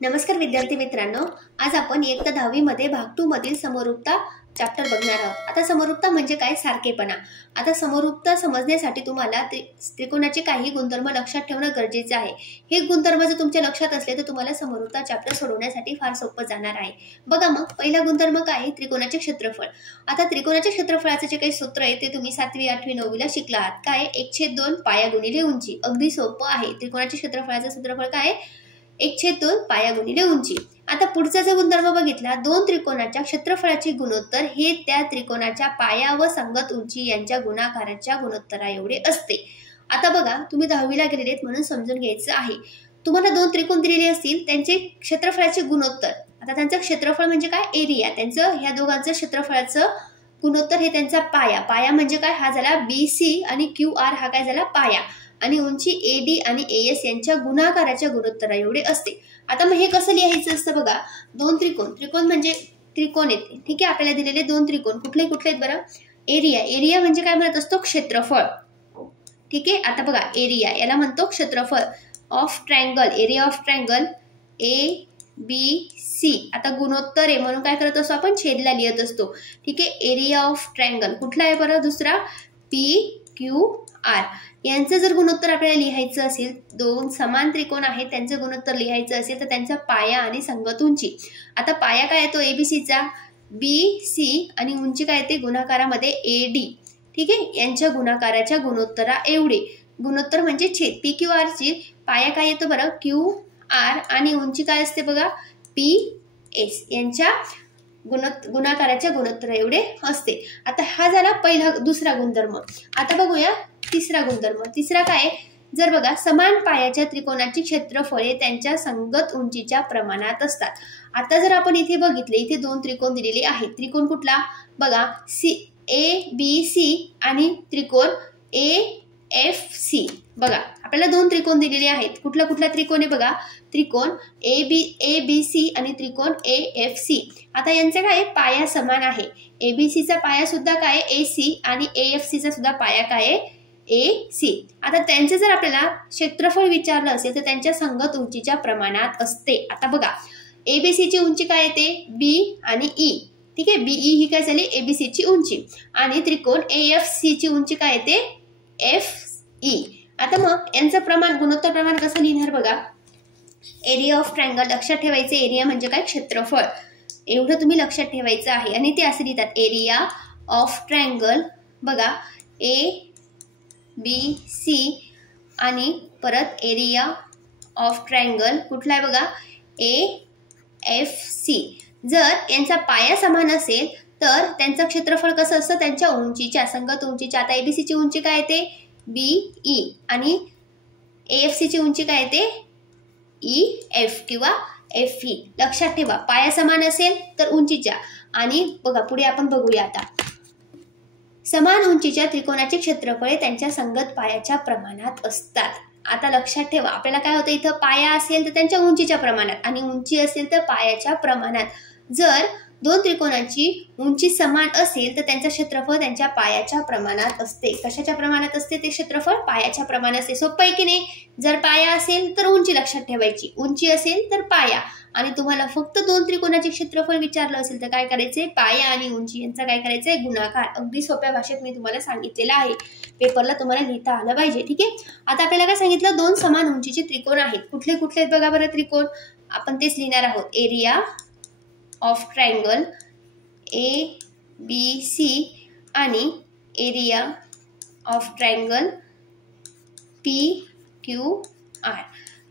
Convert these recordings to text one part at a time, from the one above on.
नमस्कार विद्यार्थी मित्रांनो, आज आपण इयत्ता 10वी मध्ये भाग 2 मधील समरूपता चॅप्टर बघणार आहोत। आता समरूपता म्हणजे काय? सारखेपणा। आता समरूपता समजण्यासाठी तुम्हाला त्रिकोणाचे काही गुणधर्म लक्षात ठेवणे गरजेचे आहे। हे गुणधर्म जर तुमच्या लक्षात असले तर तुम्हाला समरूपता चॅप्टर सोडवण्यासाठी फार सोपं जाणार आहे। बघा मग पहिला गुणधर्म काय आहे? त्रिकोणाचे क्षेत्रफळ। आता त्रिकोणाच्या क्षेत्रफळाचे जे काही सूत्र आहे ते तुम्ही 7वी 8वी 9वी ला शिकला आहात। काय? 1/2 पाया गुणिले उंची। अगदी सोपं आहे। त्रिकोणाच्या क्षेत्रफळाचे सूत्रफळ काय आहे? 1/2 पाया गुणिले उंची। आता पुढचा जो गुणधर्म बघितला, दोन त्रिकोणाच्या क्षेत्रफळाचे गुणोत्तर हे त्या त्रिकोणाच्या पाया व संगत उंची यांच्या गुणाकाराच्या गुणोत्तरा एवढे असते। आता बघा, तुम्ही 10वी ला गेलेले आहेत म्हणून समजून घ्यायचं आहे। तुम्हाला दोन त्रिकोण दिलेले असतील, त्यांचे क्षेत्रफळाचे गुणोत्तर, आता त्यांचं क्षेत्रफळ म्हणजे काय? एरिया। त्यांचं ह्या दोघांचं क्षेत्रफळाचं गुणोत्तर हे त्यांचा पाया। पाया म्हणजे काय? हा झाला BC आणि QR, हा काय झाला? पाया। आणि उंची AD आणि AS यांच्या गुणाकाराच्या गुणोत्तरा एवढे असते। आता मग हे कसं लिहायचं असतं बघा, दोन त्रिकोण म्हणजे त्रिकोण येते, ठीक आहे। आपल्याला दिलेले दोन त्रिकोण कुठले कुठले आहेत बरं? एरिया म्हणजे काय म्हणत असतो? क्षेत्रफळ, ठीक आहे। आता बघा, एरिया याला म्हणतो क्षेत्रफळ of triangle, area of triangle ABC। आता गुणोत्तर आहे म्हणून काय करत असतो आपण? छेदला लिहित असतो, ठीक आहे। एरिया ऑफ ट्रायंगल कुठला आहे बरं? दुसरा PQR। यांचं जर गुणोत्तर आपल्याला लिहायचं असेल, दोन समान त्रिकोण आहेत त्यांचं गुणोत्तर लिहायचं असेल तर त्यांचा पाया आणि संगत उंची। आता पाया काय येतो? ABCचा, BC आणि उंची काय येते? गुणाकारामध्ये AD, ठीक आहे। यांच्या गुणाकाराच्या गुणोत्तरा एवढे। गुणोत्तर म्हणजे छेद। PQR ची पाया काय येतो बरं? QR आणि उंची काय असते बघा? PS यांच्या गुणाकाराच्या गुणोत्तर एवढे असते। आता हा झाला पहिला दुसरा गुणधर्म। आता बघूया तिसरा गुणधर्म। तिसरा काय? जर बघा, समान पायाच्या त्रिकोणाची क्षेत्रफळे त्यांच्या संगत उंचीच्या प्रमाणात असतात। आता जर आपण इथे बघितले, इथे दोन त्रिकोण दिलेले आहेत। त्रिकोण कुठला बघा? ABC आणि त्रिकोण AFC। बघा, आपल्याला दोन त्रिकोण दिलेले आहेत। कुठला त्रिकोण आहे बघा? त्रिकोण ABC आणि त्रिकोण AFC। आता यांचा काय? पाया समान आहे। ABCचा पाया सुद्धा काय? AC आणि AFCचा सुद्धा पाया काय? AC। आता त्यांचे जर आपल्याला क्षेत्रफळ विचारलं असेल तर त्यांच्या संगत उंचीच्या प्रमाणात असते। आता बघा, ABC ची उंची काय येते? B आणि E, ठीक आहे। BE ही काय झाली? ABC ची उंची। आणि त्रिकोण AFC ची उंची काय येते? FE। आता मग यांचं प्रमाण, गुणोत्तर प्रमाण कसं लिहिणार बघा? एरिया ऑफ ट्रायंगल लक्षात ठेवायचे। एरिया म्हणजे काय? क्षेत्रफळ, एवढं तुम्ही लक्षात ठेवायचं आहे। आणि ते असे लिहितात, एरिया ऑफ ट्रायंगल बघा ABC आणि परत एरिया ऑफ ट्रायंगल कुठला आहे बघा? AFC। जर यांचा पाया समान असेल तर त्यांचं क्षेत्रफळ कसं असतं? त्यांच्या उंचीच्या, संगत उंचीच्या। आता ABC ची उंची काय येते? BE आणि AFC ची उंची काय येते? EF किंवा FE। लक्षात ठेवा, पाया समान असेल तर उंचीच्या। आणि बघा पुढे आपण बघूया आता, समान उंचीच्या त्रिकोणाचे क्षेत्रफळे त्यांच्या संगत पायाच्या प्रमाणात असतात। आता लक्षात ठेवा, आपल्याला काय होतं? इथं पाया असेल तर त्यांच्या उंचीच्या प्रमाणात आणि उंची असेल तर पायाच्या प्रमाणात। जर दोन त्रिकोणाची उंची समान असेल तर त्यांचं क्षेत्रफळ त्यांच्या पायाच्या प्रमाणात असते। कशाच्या प्रमाणात असते ते क्षेत्रफळ? पायाच्या प्रमाणात असते। सोपं आहे की नाही? जर पाया असेल तर उंची लक्षात ठेवायची, उंची असेल तर पाया। आणि तुम्हाला फक्त दोन त्रिकोणाचे क्षेत्रफळ विचारलं असेल तर काय करायचंय? पाया आणि उंची यांचा काय करायचंय? गुणाकार। अगदी सोप्या भाषेत मी तुम्हाला सांगितलेलं आहे, पेपरला तुम्हाला लिहिता आलं पाहिजे, ठीक आहे। आता आपल्याला काय सांगितलं? दोन समान उंचीचे त्रिकोण आहेत। कुठले कुठले आहेत बघा बरं त्रिकोण? आपण तेच लिहिणार आहोत, एरिया ऑफ ट्रायंगल ABC आणि एरिया ऑफ ट्रायंगल PQR।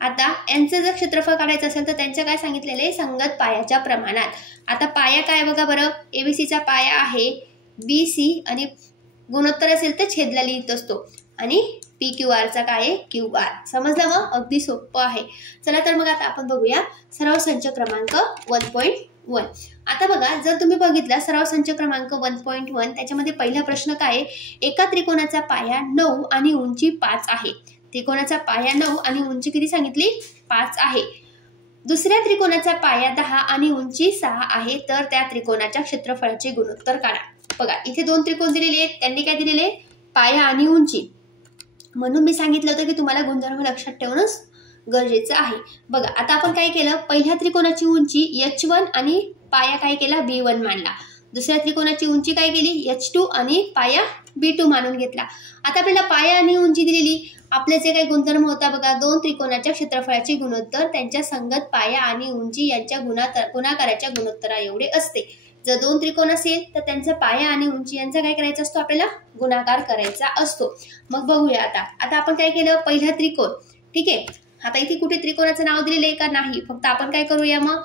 आता यांचं जर क्षेत्रफळ काढायचं असेल तर त्यांचं काय सांगितलेलं आहे? संगत पायाच्या प्रमाणात। आता पाया काय बघा बरं? ABCचा पाया आहे BC आणि गुणोत्तर असेल तर छेदला लिहित असतो। आणि PQR चा काय आहे? QR। समजलं मग? अगदी सोपं आहे। चला तर मग आता आपण बघूया सराव संच क्रमांक 1.1। आता बघा, जर तुम्ही बघितला सराव संच क्रमांक 1.1, त्याच्यामध्ये पहिला प्रश्न काय आहे? एका त्रिकोणाचा पाया 9 आणि उंची 5 आहे। त्रिकोणाचा पाया 9 आणि उंची किती सांगितली? 5 आहे। दुसऱ्या त्रिकोणाचा पाया 10 आणि उंची 6 आहे, तर त्या त्रिकोणाच्या क्षेत्रफळाचे गुणोत्तर काढा। बघा, इथे दोन त्रिकोण दिलेले आहेत, त्यांनी काय दिलेले? पाया आणि उंची। म्हणून मी सांगितलं होतं की तुम्हाला गुणधर्म लक्षात ठेवूनच गरजेचं आहे. बघा आता आपण काय केलं, पहिल्या त्रिकोणाची उंची H1 आणि पाया काय केला B1 मानला. दुसऱ्या त्रिकोणाची उंची काय केली H2 आणि पाया B2 मानून घेतला. आता आपल्याला पाया आणि उंची दिलेली, आपले जे काही गुणधर्म होता बघा, दोन त्रिकोणाच्या क्षेत्रफळाचे गुणोत्तर त्यांच्या संगत पाया आणि उंची यांच्या गुणाकाराच्या गुणोत्तरा एवढे असते. जर दोन त्रिकोण असेल तर त्यांचा पाया आणि उंची यांचा काय करायचा असतो, आपल्याला गुणाकार करायचा असतो. मग बघूया आता आपण काय केलं, पहिला त्रिकोण. ठीक आहे, आता इथे कुठे त्रिकोणाचं नाव दिलेलं आहे का नाही, फक्त आपण काय करूया मग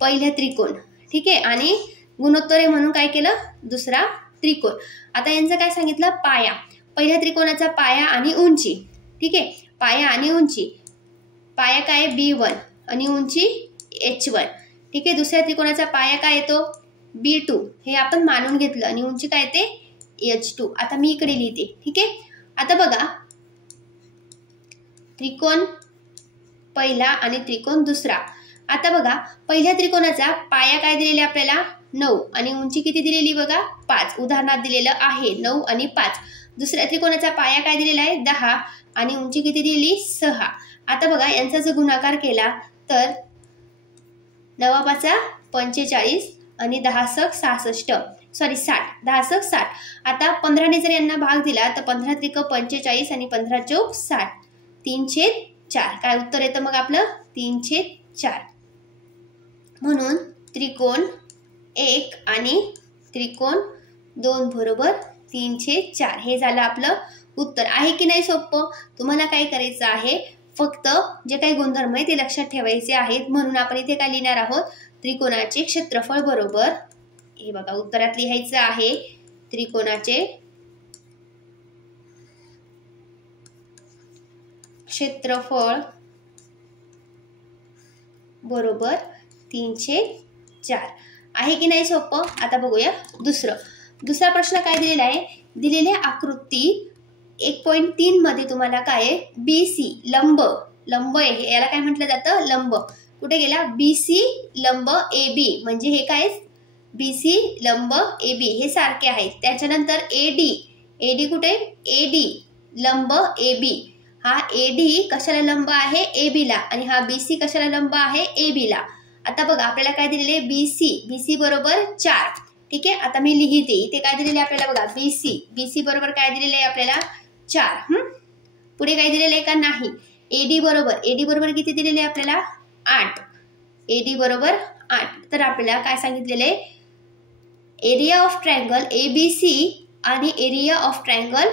पहिला त्रिकोण. ठीक आहे, आणि गुणोत्तर आहे म्हणून काय केलं दुसरा त्रिकोण. आता यांचं काय सांगितलं, पाया. पहिल्या त्रिकोणाचा पाया आणि उंची. ठीक आहे, पाया आणि उंची, पाया काय B1 आणि उंची H1. ठीक आहे, दुसऱ्या त्रिकोणाचा पाया काय येतो B2, हे आपण मानून घेतलं, आणि उंची काय येते H2. आता मी इकडे लिहिते. ठीक आहे, आता बघा त्रिकोण पहिला आणि त्रिकोण दुसरा. आता बघा पहिल्या त्रिकोणाचा पाया काय दिलेला आपल्याला 9 आणि उंची किती दिलेली बघा 5. उदाहरणात दिलेलं आहे 9 आणि 5. दुसऱ्या त्रिकोणाचा पाया काय दिलेला आहे 10 आणि उंची किती दिलेली 6. आता बघा यांचा जर गुणाकार केला तर 9 5 45 आणि 10 66 सॉरी 60, 10 60. आता 15ने जर यांना भाग दिला तर 15 त्रिक 45 आणि 15 चौक 60, 3/4. काय उत्तर येतं मग आपलं 3/4. म्हणून त्रिकोण 1 आणि त्रिकोण 2 बरोबर 3/4. हे झालं आपलं उत्तर. आहे की नाही सोपं. तुम्हाला काय करायचं आहे, फक्त जे काही गुणधर्म आहे ते लक्षात ठेवायचे आहेत. म्हणून आपण इथे काय लिहिणार आहोत, त्रिकोणाचे क्षेत्रफळ बरोबर, हे बघा उत्तरात लिहायचं आहे, त्रिकोणाचे क्षेत्रफळ बरोबर 3/4. आहे की नाही सोपं. आता बघूया दुसरा प्रश्न काय दिलेला आहे. दिलेल्या आकृती 1.3 मध्ये तुम्हाला काय आहे, BC लंब आहे, याला काय म्हटलं जातं लंब. कुठे गेला BC लंब AB, म्हणजे हे काय BC लंब AB हे सारखे आहेत. त्याच्यानंतर AD कुठे AD लंब AB. हा AD कशाला लंब आहे AB ला, आणि हा BC कशाला लंब आहे AB ला. आता बघा आपल्याला काय दिलेले BC बरोबर 4. ठीक आहे, आता मी लिहिते इथे काय दिलेले आपल्याला बघा BC बरोबर काय दिलेले आहे आपल्याला 4. पुढे काय दिलेलं आहे का नाही. AD बरोबर किती दिलेले आहे आपल्याला 8. AD बरोबर 8. तर आपल्याला काय सांगितलेले, एरिया ऑफ ट्रायंगल ABC आणि एरिया ऑफ ट्रायंगल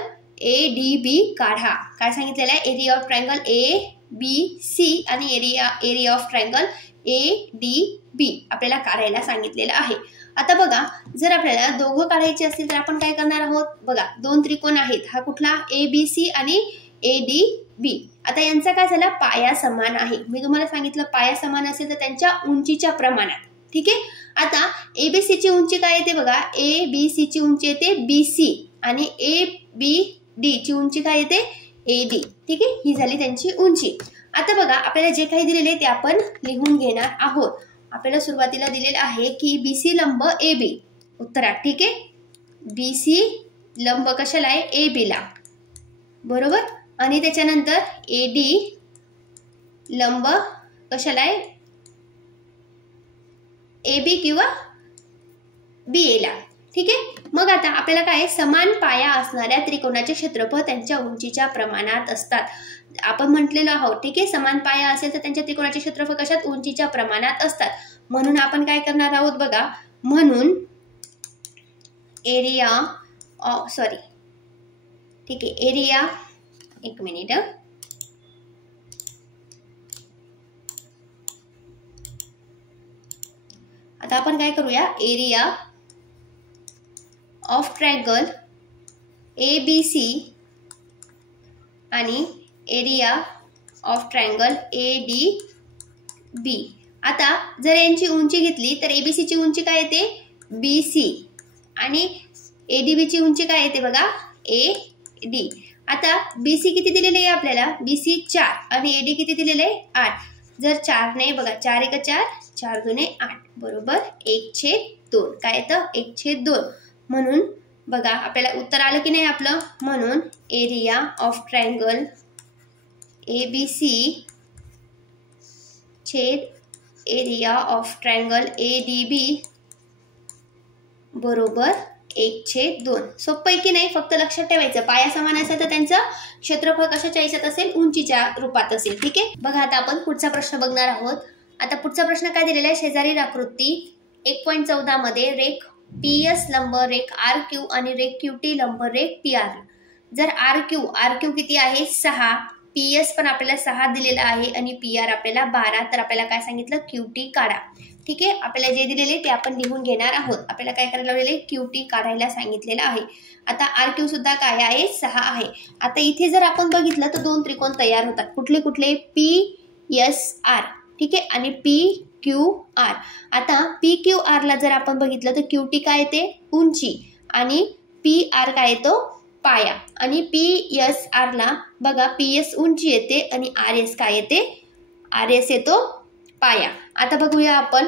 ADB काढा. काय सांगितलेलं आहे, एरिया ऑफ ट्रायंगल ABC आणि एरिया ऑफ ट्रायंगल ADB आपल्याला काढायला सांगितलेलं आहे. आता बघा जर आपल्याला दोघं काढायचे असतील तर आपण काय करणार आहोत. बघा दोन त्रिकोण आहेत, हा कुठला ABC आणि ADB. आता यांचा काय झाला, पाया समान आहे. मी तुम्हाला सांगितलं पाया समान असेल तर त्यांच्या उंचीच्या प्रमाणात. ठीक आहे, आता ABC ची उंची काय येते बघा, ABC ची उंची येते BC आणि ABD ची उंची काय येते AD. ठीक आहे, ही झाली त्यांची उंची. आता बघा आपल्याला जे काही दिलेले ते आपण लिहून घेणार आहोत. आपल्याला सुरुवातीला दिलेलं आहे की BC लंब AB उत्तरात. ठीक आहे, BC लंब कशाला आहे AB ला बरोबर, आणि त्याच्यानंतर AD लंब कशाला आहे AB किंवा BA ला. ठीक आहे, मग आता आपल्याला काय समान पाया असणाऱ्या त्रिकोणाचे क्षेत्रफळ त्यांच्या उंचीच्या प्रमाणात असतात. आपण म्हटलेलो आहोत. ठीक आहे, समान पाया असेल तर त्यांच्या त्रिकोणाचे क्षेत्रफळ कशात उंचीच्या प्रमाणात असतात. म्हणून आपण काय करणार आहोत बघा, म्हणून एरिया ठीक आहे, एरिया एक मिनिट. आता आपण काय करूया, एरिया ऑफ ट्रायंगल ABC आणि एरिया ऑफ ट्रायंगल ADB. आता जर यांची उंची घेतली तर ABC ची उंची काय येते BC आणि ADB ची उंची काय येते बघा AD. आता BC किती दिलेले आहे आपल्याला, BC 4 आणि AD किती दिलेले आहे 8. जर 4 नाही बघा, 4 1 4, 4 2 8 बरोबर 1/2. काय येतं 1/2. म्हणून बघा आपल्याला उत्तर आलं की नाही आपलं. म्हणून एरिया ऑफ ट्रायंगल ABC छेद एरिया ऑफ ट्रायंगल ADB बरोबर 1/2. सोपं आहे की नाही? फक्त लक्षात ठेवायचं पाया समान असेल तर त्यांचं क्षेत्रफळ कशाच्या हिशात असेल? उंचीच्या रूपात असेल. ठीक आहे. बघा आता आपण पुढचा प्रश्न बघणार आहोत. आता पुढचा प्रश्न काय दिलेला आहे? शेजारील आकृती 1.14 मध्ये रेख PS लंब रेख RQ आणि रेख QT लंब रेख PR. जर RQ किती आहे? 6, PS पण आपल्याला 6 दिलेला आहे आणि PR आपल्याला 12. तर आपल्याला काय सांगितलं? QT काढा. ठीक आहे. आपल्याला जे दिलेले ते आपण लिहून घेणार आहोत. आपल्याला काय करायला लावलेले? QT काढायला सांगितलेलं आहे. आता RQ सुद्धा काय आहे? 6 आहे. आता इथे जर आपण बघितलं तर दोन त्रिकोण तयार होतात. कुठले कुठले? PSR. ठीक आहे. आणि PQR. आता PQR ला जर आपण बघितलं तर QT काय येते? उंची आणि PR काय येतो? पाया. आणि PSR ला बघा PS उंची येते आणि RS काय येते? RS येतो पाया. आता बघूया आपण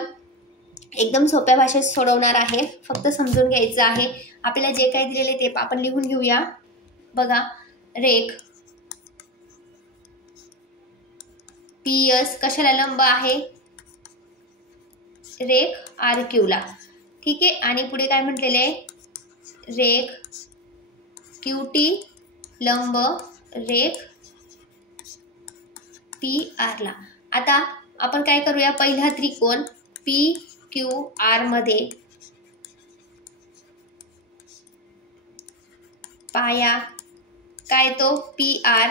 एकदम सोप्या भाषेत सोडवणार आहे. फक्त समजून घ्यायचं आहे. आपल्याला जे काही दिलेले ते आपण लिहून घेऊया. बघा रेख PS कशाला लंब आहे? रेख RQ ला. ठीक आहे. आणि पुढे काय म्हटलेले आहे? रेख QT लंब रेख PR ला. आता आपण काय करूया? पहिला त्रिकोण PQR मध्ये पाया काय तो? PR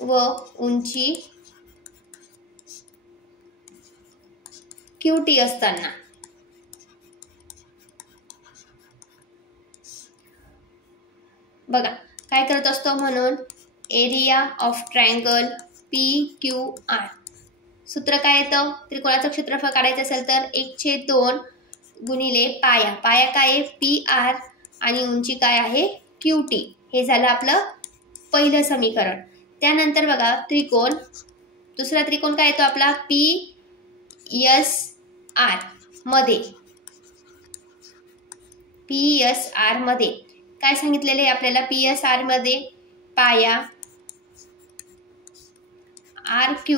व उंची QT असताना बघा काय करत असतो? म्हणून एरिया ऑफ ट्रायंगल PQR. सूत्र काय येतं? त्रिकोणाचं क्षेत्रफळ काढायचं असेल तर 1/2 गुणिले पाया. पाया काय आहे? PR आणि उंची काय आहे? QT. हे झालं आपलं पहिलं समीकरण. त्यानंतर बघा त्रिकोण दुसरा त्रिकोण काय येतो आपला? PSR मध्ये. PSR मध्ये काय सांगितलेलं आहे आपल्याला? PSR मध्ये पाया RQ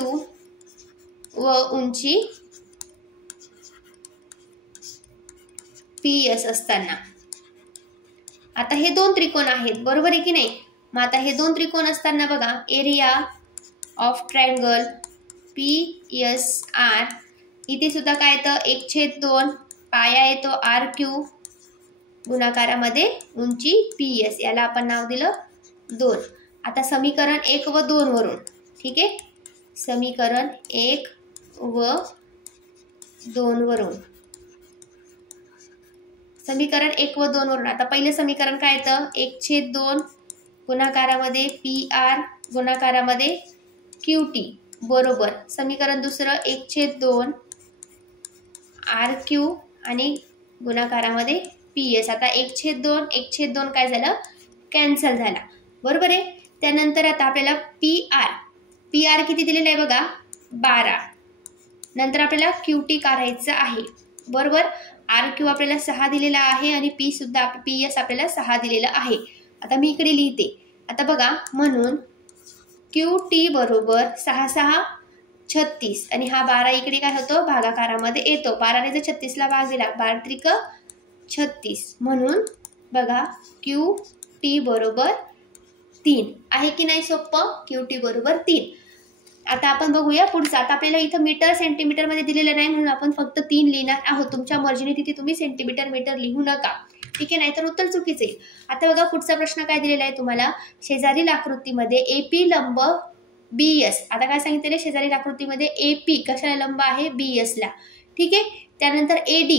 व उंची PS असताना. आता हे दोन त्रिकोण आहेत बरोबर आहे की नाही? मग आता हे दोन त्रिकोण असताना बघा एरिया ऑफ ट्रायंगल PSR इथे सुद्धा काय येतं? 1/2 पाया येतो RQ गुणाकारामध्ये उंची PS. याला आपण नाव दिलं 2. आता समीकरण 1 व 2 वरून. ठीक आहे. समीकरण 1 व 2 वरून. समीकरण 1 व 2 वरून. आता पहिलं समीकरण काय येतं? 1/2 गुणाकारामध्ये PR गुणाकारामध्ये QT बरोबर. समीकरण दुसरं 1/2 RQ आणि गुणाकारामध्ये PS. आता 1/2 काय झालं? कॅन्सल झाला बरोबर आहे. त्यानंतर आता आपल्याला PR किती दिलेलं आहे बघा? 12. नंतर आपल्याला QT काढायचं आहे बरोबर. RQ आपल्याला 6 दिलेला आहे आणि PS आपल्याला 6 दिलेला आहे. आता मी इकडे लिहिते. आता बघा म्हणून QT बरोबर 6 6 36 आणि हा 12 इकडे काय होतो? भागाकारामध्ये येतो. 12 ने जर 36 ला भाग दिला 12 त्रिक 36 म्हणून बघा QT बरोबर 3 आहे की नाही? सोपं. QT बरोबर 3. आता आपण बघूया पुढचा. आता आपल्याला इथं मीटर सेंटीमीटर मध्ये दिलेलं नाही म्हणून आपण फक्त 3 लिहिणार आहोत. तुमच्या मर्जीने तिथे तुम्ही सेंटीमीटर मीटर लिहू नका. ठीक आहे. नाहीतर उत्तर चुकीचे येईल. आता बघा पुढचा प्रश्न काय दिलेला आहे तुम्हाला? शेजारील आकृतीमध्ये AP लंब BS. आता काय सांगितलेलं? शेजारील आकृतीमध्ये AP कशाला लंब आहे? BS ला. ठीक आहे. त्यानंतर AD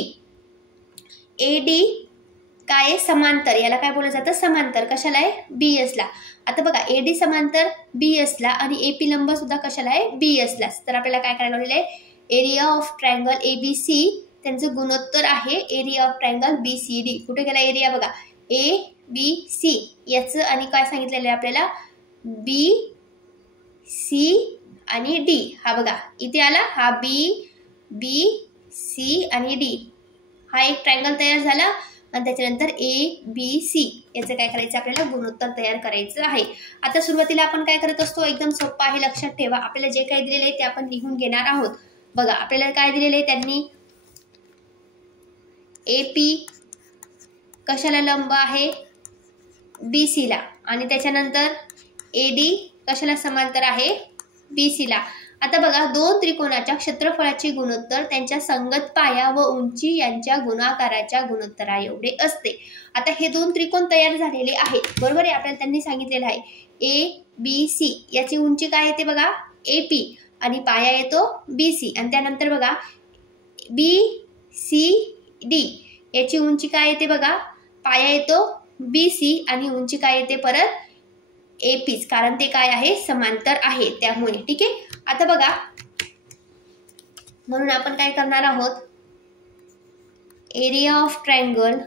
काय आहे? समांतर. याला काय बोललं जातं? समांतर. कशाला आहे? BS ला. आता बघा AD समांतर BS ला आणि AP लंब सुद्धा कशाला आहे? BS ला. तर आपल्याला काय करायला लावलेलं आहे? एरिया ऑफ ट्रायंगल ABC त्यांचं गुणोत्तर आहे एरिया ऑफ ट्रायंगल BCD. कुठे गेला एरिया? बघा ABC याचं आणि काय सांगितलेलं आहे आपल्याला? BC आणि D. हा बघा इथे आला. हा BC आणि D हा एक ट्रायंगल तयार झाला. आणि त्याच्यानंतर ABC याचं काय करायचं आपल्याला गुणोत्तर तयार करायचं आहे. आता सुरुवातीला आपण काय करत असतो, एकदम सोपं आहे, लक्षात ठेवा. आपल्याला जे काही दिलेलं आहे ते आपण लिहून घेणार आहोत. बघा आपल्याला काय दिलेलं आहे, त्यांनी AP कशाला लंब आहे, BC ला, आणि त्याच्यानंतर AD कशाला समांतर आहे, BC ला. आता बघा दोन त्रिकोणाच्या क्षेत्रफळाची गुणोत्तर त्यांच्या संगत पाया व उंची यांच्या गुणाकाराच्या गुणोत्तरा एवढे असते. आता हे दोन त्रिकोण तयार झालेले आहेत, बरोबर आहे. आपल्याला त्यांनी सांगितलेलं आहे ABC याची उंची काय येते बघा AP आणि पाया येतो BC, आणि त्यानंतर बघा BCD याची उंची काय येते बघा, पाया येतो BC आणि उंची काय येते परत AP, कारण ते काय आहे समांतर आहे त्यामुळे. ठीक आहे. आता बघा म्हणून आपण काय करणार आहोत, area of triangle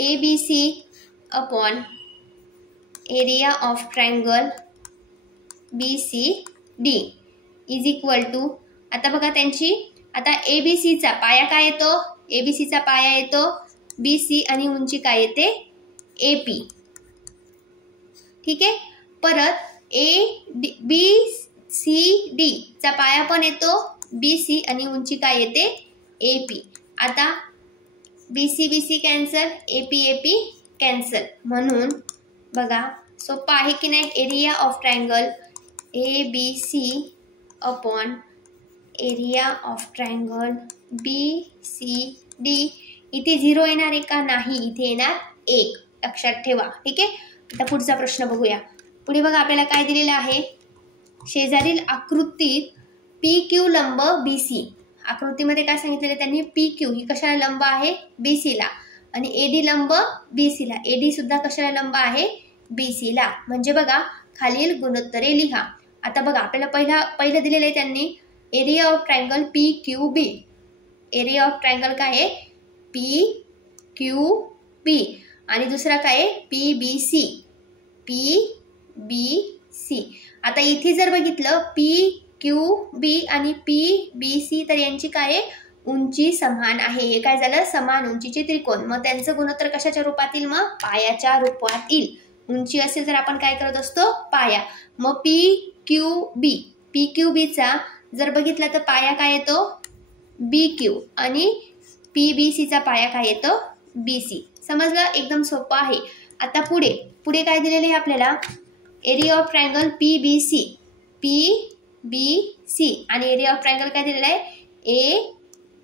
ABC upon area of triangle BCD is equal to, आता बघा त्यांची, आता ABCचा पाया काय येतो, ABCचा पाया येतो BC आणि उंची काय येते AP. ठीक आहे. परत BCD चा पाया पण येतो BC आणि उंची काय येते AP. आता BC कॅन्सल, AP कॅन्सल, म्हणून बघा सोपं आहे की नाही, area of triangle ABC upon area of triangle BCD. इथे 0 येणार आहे का, नाही, इथे येणार 1, लक्षात ठेवा. ठीक आहे. आता पुढचा प्रश्न बघूया. पुढे बघा आपल्याला काय दिलेलं आहे, शेजारील आकृतीत PQ लंब BC. आकृतीमध्ये काय सांगितलेलं त्यांनी, PQ ही कशाला लंब आहे BC ला, आणि AD लंब BC ला, AD सुद्धा कशाला लंब आहे BC ला. म्हणजे बघा खालील गुणोत्तरे लिहा. आता बघा आपल्याला पहिलं दिलेलं आहे त्यांनी area of triangle PQB. Area of triangle काय आहे PQB, आणि दुसरा काय आहे PBC. आता इथे जर बघितलं PQB आणि PBC तर यांची काय आहे उंची समान आहे. हे काय झालं, समान उंचीचे त्रिकोण. मग त्यांचं गुणोत्तर कशाच्या रूपात येईल, मग पायाच्या रूपात येईल. उंची असेल तर आपण काय करत असतो पाया. मग PQB चा जर बघितला तर पाया काय येतो BQ आणि PBC चा पाया काय येतो BC. समजलं, एकदम सोपं आहे. आता पुढे काय दिलेले आहे आपल्याला, एरिया ऑफ ट्रायंगल PBC आणि एरिया ऑफ ट्रायंगल काय दिलेला आहे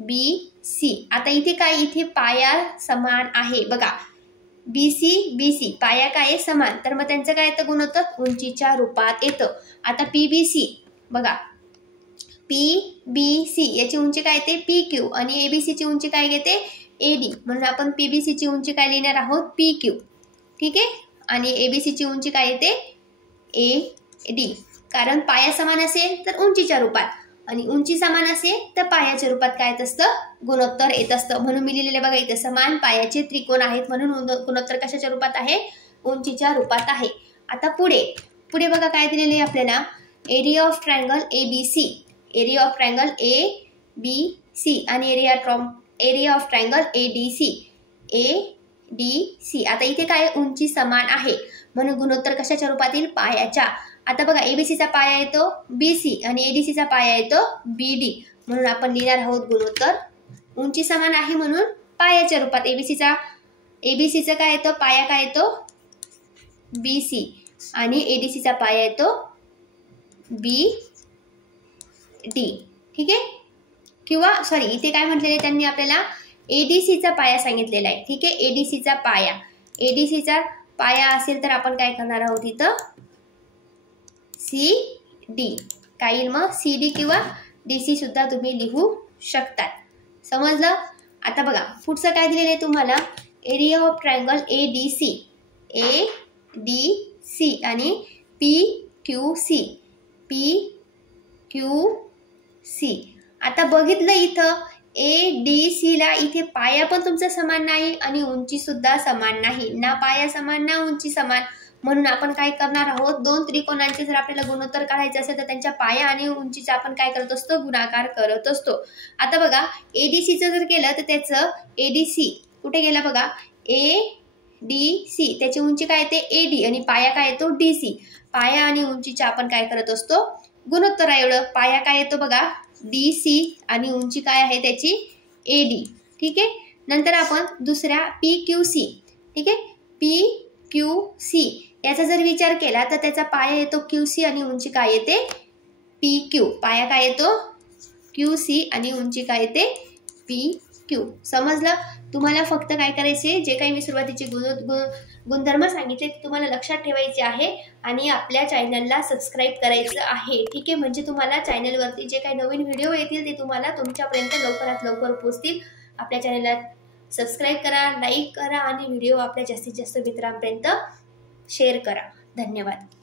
ABC. आता इथे काय, इथे पाया समान आहे बघा, BC पाया काय आहे समान, तर मग त्यांचं काय येतं गुणोत्तर उंचीच्या रूपात येतं. आता PBC बघा, PBC याची उंची काय येते PQ आणि ABC ची उंची काय येते AD, म्हणून आपण PBC ची उंची काय लिहिणार आहोत PQ. ठीक आहे. आणि ABC ची उंची काय येते AD, कारण पाया समान असेल तर उंचीच्या रूपात, आणि उंची समान असेल तर पायाच्या रूपात काय येत असतं गुणोत्तर येत असतं. म्हणून मी लिहिलेले बघा इथे समान पायाचे त्रिकोण आहेत, म्हणून गुणोत्तर कशाच्या रूपात आहे उंचीच्या रूपात आहे. आता पुढे बघा काय दिलेले आहे आपल्याला, area of triangle ABC. Area of triangle ABC आणि एरिया ऑफ ट्रायंगल ADC. आता इथे काय उंची समान आहे, म्हणून गुणोत्तर कशाच्या रूपात येईल पायाच्या. आता बघा ABC चा पाया येतो BC आणि ADC चा पाया येतो BD, म्हणून आपण लिहिणार आहोत गुणोत्तर उंची समान आहे म्हणून पायाच्या रूपात. ABC चा काय येतो पाया काय येतो BC आणि ADC चा पाया येतो BD. ठीक आहे. किंवा सॉरी इथे काय म्हटलेले त्यांनी आपल्याला ADC चा पाया सांगितलेला आहे. ठीक आहे. ADC चा पाया असेल तर आपण काय करणार आहोत इथं CD. काय येईल मग CD किंवा DC सुद्धा तुम्ही लिहू शकता. समजलं. आता बघा पुढचं काय दिलेलं आहे तुम्हाला, एरिया ऑफ ट्रायंगल ADC आणि PQC. आता बघितलं इथं ADC ला इथे पाया पण तुमचा समान नाही आणि उंची सुद्धा समान नाही, ना पाया समान ना उंची समान, म्हणून आपण काय करणार आहोत, दोन त्रिकोणांचे जर आपल्याला गुणोत्तर काढायचे असेल तर त्यांच्या पाया आणि उंचीचा आपण काय करत असतो, गुणाकार करत असतो. आता बघा एडीसीचं जर केलं तर त्याचं एडीसी कुठे गेला बघा, एडीसी त्याची उंची काय येते एडी आणि पाया काय येतो डीसी. पाया आणि उंचीचा आपण काय करत असतो, गुणोत्तर आहे एवढं. पाया काय येतो बघा डीसी आणि उंची काय आहे त्याची एडी. ठीक आहे. नंतर आपण दुसऱ्या PQC, ठीक आहे, PQC याचा जर विचार केला तर त्याचा पाया येतो QC आणि उंची काय येते PQ. पाया काय येतो QC आणि उंची काय येते PQ. समजलं. तुम्हाला फक्त काय करायचे, जे काही मी सुरुवातीचे गुणधर्म सांगितले ते तुम्हाला लक्षात ठेवायचे आहे आणि आपल्या चॅनलला सबस्क्राईब करायचं आहे. ठीक आहे. म्हणजे तुम्हाला चॅनलवरती जे काही नवीन व्हिडिओ येतील ते तुम्हाला तुमच्यापर्यंत लवकरात लवकर पोहोचतील. आपल्या चॅनलला सबस्क्राईब करा, लाईक करा आणि व्हिडिओ आपल्या जास्तीत जास्त मित्रांपर्यंत शेअर करा. धन्यवाद.